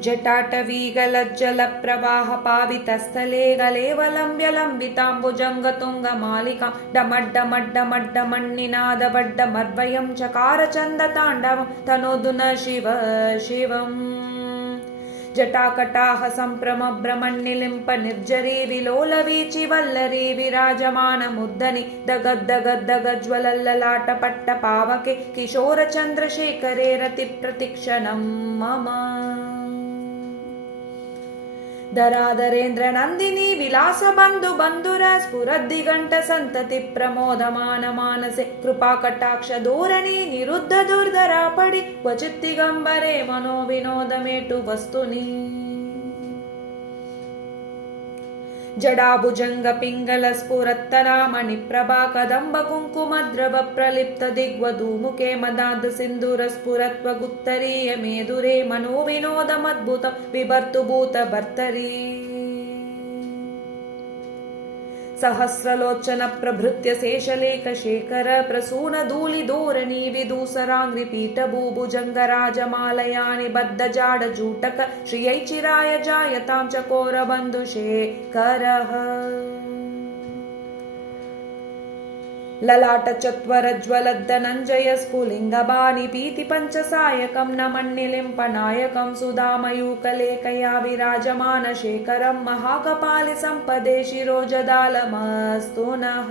जटाटवीगलज्जलप्रवाहपावितस्थले गलेवलम्ब्य लम्बिताम्बुजङ्गतुङ्गमालिकां डमड्डमड्डमड्डमण्निनादवड्डमद्वयं चकारचन्दताण्डवं तनोतु न शिव शिवम् जटाकटाह सम्भ्रमभ्रमण्निलिम्प निर्जरी विलोलवीचि वल्लरी विराजमानमुद्धनि दगद्दगद्दगज्ज्वलल्ललाटपट्टपावके किशोरचन्द्रशेखरे रतिप्रतिक्षणं मम धराधरेन्द्रनन्दिनी विलासबन्धुबन्धुर स्फुरद्दिगण्ट सन्तति प्रमोदमान मानसे कृपाकटाक्ष धोरणी निरुद्ध दुर्धरापडि क्वचिद्दिगम्बरे मनो विनोदमेटु वस्तुनि जडाभुजङ्ग पिङ्गल स्फुरत्तरामणिप्रभा कदम्ब कुङ्कुमद्रव प्रलिप्त दिग्वधूमुखे मदान्ध सिन्दूर स्फुरत्वगुत्तरीय मेदुरे मनो विनोदमद्भुतं बिभर्तु भूतभर्तरी सहस्रलोचन प्रभृत्य शेषलेख शेखर प्रसून धूलि धोरणी विदूसराङ्घ्रि पीठ भूभुजङ्गराजमालयानि बद्ध जाड जूटक श्रियै चिराय जायतां चकोर बन्धुशेखरः ललाट चत्वरज्वलद्धनञ्जय स्फुलिङ्गबाणि पीति पञ्चसायकं न मण्निलिम्पनायकं सुधामयूकलेकया विराजमान शेखरं महाकपालि सम्पदे शिरोजदालमस्तु नः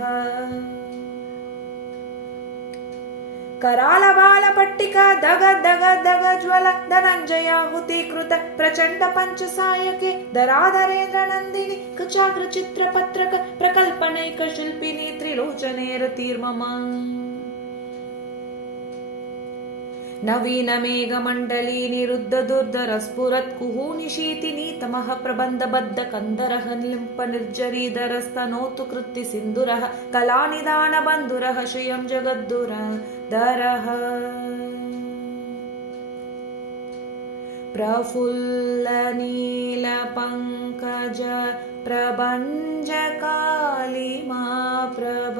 करालबालपट्टिका दगद्दगद्दगज्ज्वल धनञ्जयाहुतीकृत प्रचण्ड पञ्चसायके धराधरेन्द्रनन्दिनि कुचाग्रचित्रपत्रक प्रकल्पनैक शिल्पिनी त्रिलोचने रतिर्मम नवीन मेघमण्डली निरुद्ध दुर्धर स्फुरत् कुहूनिशीतिनी तमः प्रबन्धबद्ध कन्दरः निलिम्प निर्जरीधरस्तनोतु कृत्ति सिन्दुरः कलानिदान बन्धुरः श्रियं जगद्दुरधरः प्रफुल्ल नील पंकज प्रभञ्जकालिमा प्रभ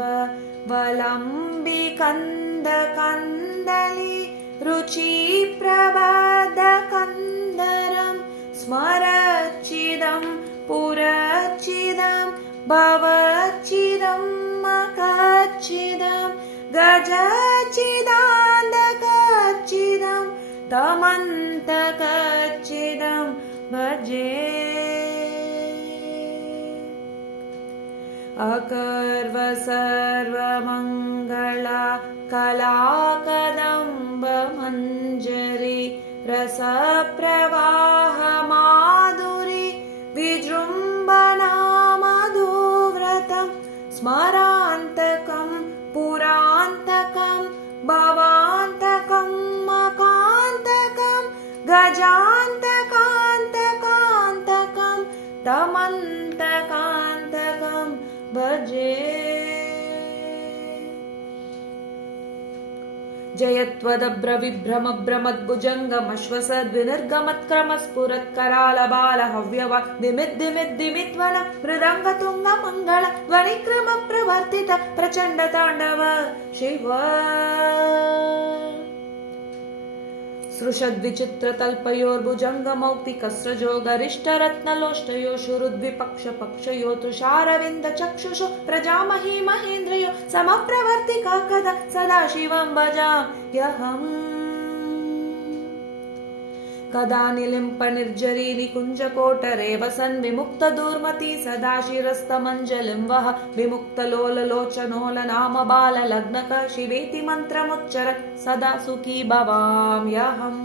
वलम्बि कंद कंदली रुचि प्रबाद कंदरं स्मरचिदं पुरचिदं भवचिदं मकचिदं गजचिदान्दकचिदं तमन्तकचिदं भजे अकर्व सर्वमङ्गला कलाकदम्ब मञ्जरी रसप्रवाह माधुरी विजृम्भणा मधुव्रतं स्मरान्तकं पुरान्तकं भवान्तकं मकान्तकं गजान्तकान्तकान्तकं तमन्तकान्तकं भजे जयत्वदभ्रविभ्रमभ्रमद्भुजङ्गमश्वसद्विनिर्गमत्क्रमस्फुरत्करालबाल हव्यवद्दिमिद्दिमिद्वन मृदङ्गतुङ्गमङ्गल ध्वनिक्रम प्रवर्तित प्रचण्ड ताण्डव शिव सृषद्विचित्रतल्पयोर्भुजङ्गमौक्तिकस्रजो गरिष्ठरत्नलोष्टयो शुरुद्विपक्षपक्षयो तुषारविन्दचक्षुषो प्रजामही महेन्द्रयो समप्रवर्तिका कदा सदाशिवं भजाम्यहम् कदा निलिम्प निर्जरी निकुञ्जकोटरे वसन् विमुक्त दूर्मती सदा शिरस्तमञ्जलिं वह विमुक्तलोललोचनोल नाम बाल लग्नक शिवेति मन्त्रमुच्चर सदा सुखी भवाम्यहम्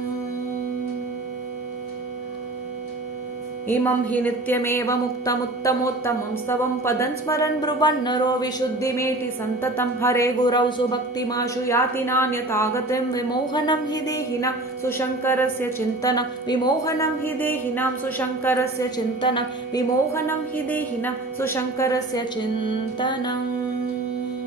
इमं हि नित्यमेव मुक्तमुत्तमोत्तमं स्तवं पदं स्मरन् ब्रुवन् नरो विशुद्धिमेति सन्ततं हरे गुरौ सुभक्तिमाशु याति नान्यथागतिं विमोहनं हि देहिनां सुशङ्करस्य चिन्तनं विमोहनं हि देहिनां सुशङ्करस्य चिन्तनं विमोहनं हि देहिनां सुशङ्करस्य चिन्तनम्।